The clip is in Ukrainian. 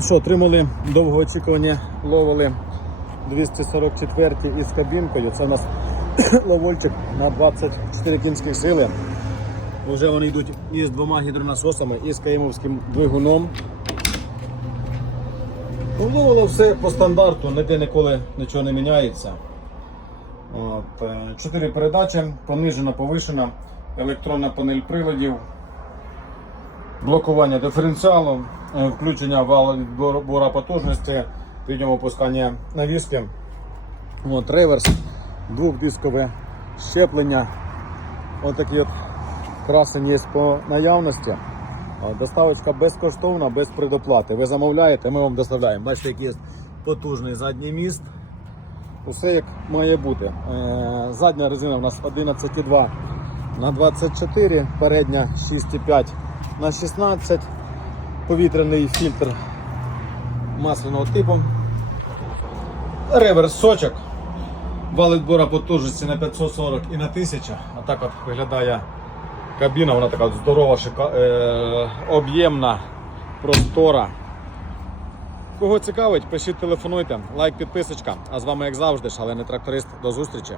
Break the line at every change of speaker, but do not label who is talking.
Що, отримали довгоочікувані ловили 244 із кабінкою. Це у нас ловольчик на 24 кінських сили. Вже вони йдуть із двома гідронасосами і з каїмовським двигуном. Ловило все по стандарту, ніде ніколи нічого не міняється. От, е, Чотири передачі, понижена, повишена, електронна панель приладів, блокування диференціалу, е, включення вала відбора потужності, підйому опускання навіски, от, реверс, двохдискове щеплення. Отакі от красені є по наявності. Доставочка безкоштовна, без предоплати. Ви замовляєте, ми вам доставляємо. Бачите, який є потужний задній міст. Усе як має бути. Е, Задня резина у нас 11,2 на 24, передня 6,5 на 16, повітряний фільтр масляного типу. Реверс сочок. Вал відбора потужності на 540 і на 1000. А так от виглядає кабіна, вона така здорова, шика... е... об'ємна, простора. Кого цікавить, пишіть, телефонуйте, лайк, підписочка. А з вами, як завжди, шалений тракторист. До зустрічі!